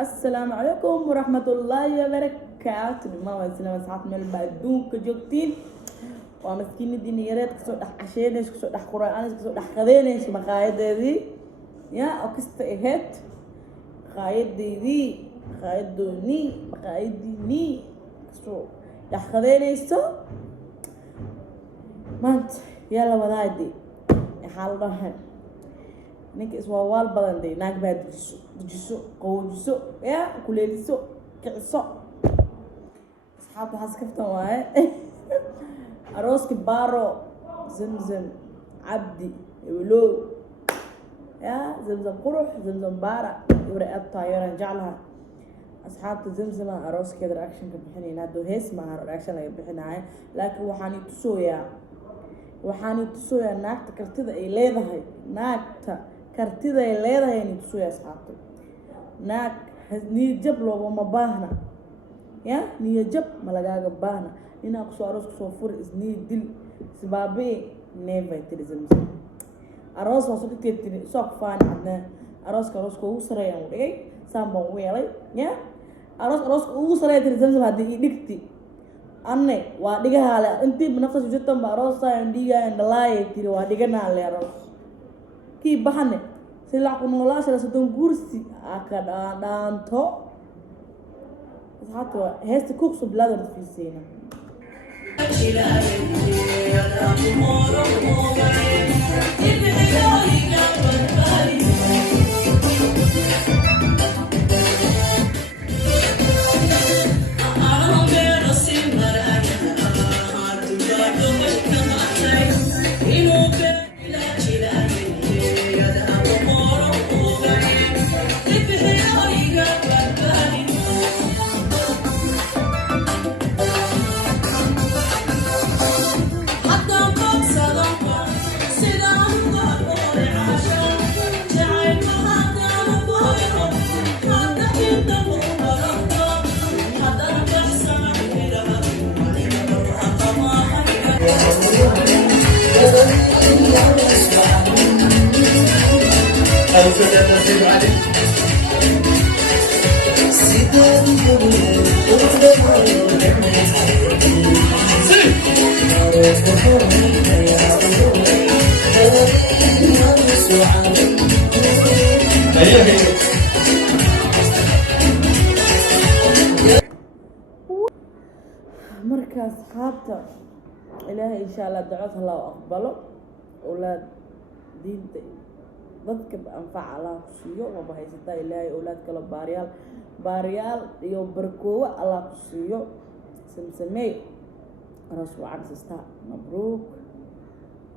السلام عليكم ورحمة الله وبركاته. ما وزنا مساعات من البعدون كجوتين ومسكين الدين يريد كسر عشانش كسر قرآن كسر خذينش مقايد ذي يا أكست إهت قايد ذي قايد دوني قايد ديني كسر خذينش سو مانت يلا ودايدي حال راحن ninka iswaawaal badan day naag baa dejiso qowjiso yaa kuleeliso kiciso asxaabta waxaas kaftan waaye arooski baaro zamzam cabdi ewlow yaa zamzam qurux zamzam baara yura aad taageeraan jeclaha asxaabta zamzama arooskeeda reactionka bixinayna hadduu hees maaha reaction laga bixinaayo laakiin waxaani tusoyaa naagta kartida ay leedahay kartida ay leedahay inay tusoyaa asxaabta naag niyad-jab loogama baahna ya niyad-jab ma lagaaga baahna inaa kusoo aroos kusoo furi isniyad dil isbaabii never tiri zamzam aroos waa soo dhigtay tiri soo kufaani cadnaa arooska ugu sareeya aan dhigay saan baan ugu yeelay ya arooska ugu sareeya tiri zamzam haddii ii dhigti anne waa dhigahaale intii naftas jirtan ba aroosayaan dhiigayaan dhalaayay tiri waa dhiganaale aroos kii bahane silaa ku noolaashada soddon gursi aka dhaanto asxaabta heesta kuuqso bilaada fiirsayna marka asxaabta ilaahay insha Allah ducada Allah aqbalo awlaad diinta dadka anfac Allah ku siiyo waba haysata ilaahay awlaad kala baariyaal iyo barkoowa Allah ku siiyo samsamay aroos wacan sista mabruuk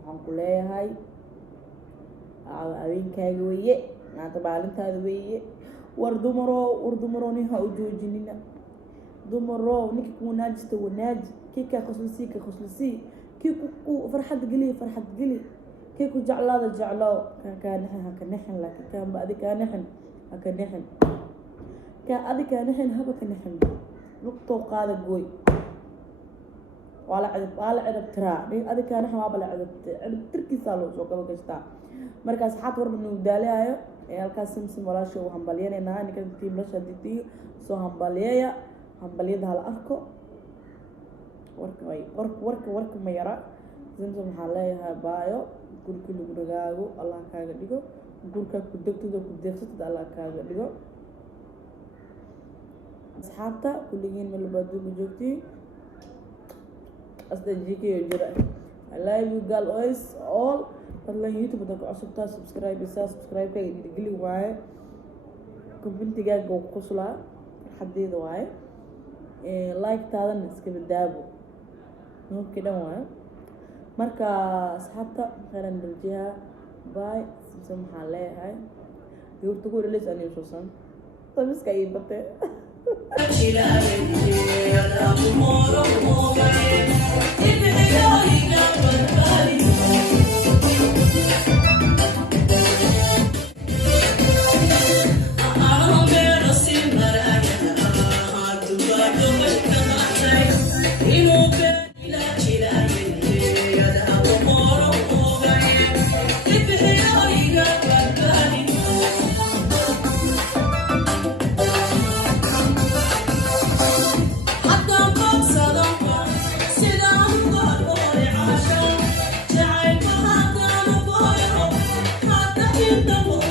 waxaan ku leeyahay aweenkaaga weeye maanta maalintaada weeye war dumaro nin ha u joojinina dumaro ninka ku wanaajista wanaaji kii kaa qoslisi kii ku farxad geli kii ku jeclaada jecloo kaa naxin haka naxin laakiin kaanba adi kaa naxin haka naxin kaa adi kaa naxin haba ka naxin lugtoo qaada gooy waa la cirab tiraa nin adi kaa naxin waaba la cirab tirkiisaa loo soo gaba gashtaa markaas xaad warba nagu daaliyaayo ee halkaas simsim walaasha u hambalyeynayna ninka tiim la shadidii soo hambalyeeya hambalyada hala arko warka ma yara zamzam waxaan leeyahay baayo gurka lagu dhagaago Allah kaaga dhigo gurka ku degtida ku deeqsatid Allah kaaga dhigo asxaabta kulligiin ma labaduuba joogtiin asdajiikay jira I love you girl always all fadlan YouTube dadka cusubtaa subscribe ka geli waaye commentigaaga ku sulaa xadeeda waaye like taadan iska bidaabo mumkin dhan waaye marka asxaabta khayran daljiha bye simsam waxaan leeyahay yourtu ku release ani soosan tabiska ay bate in the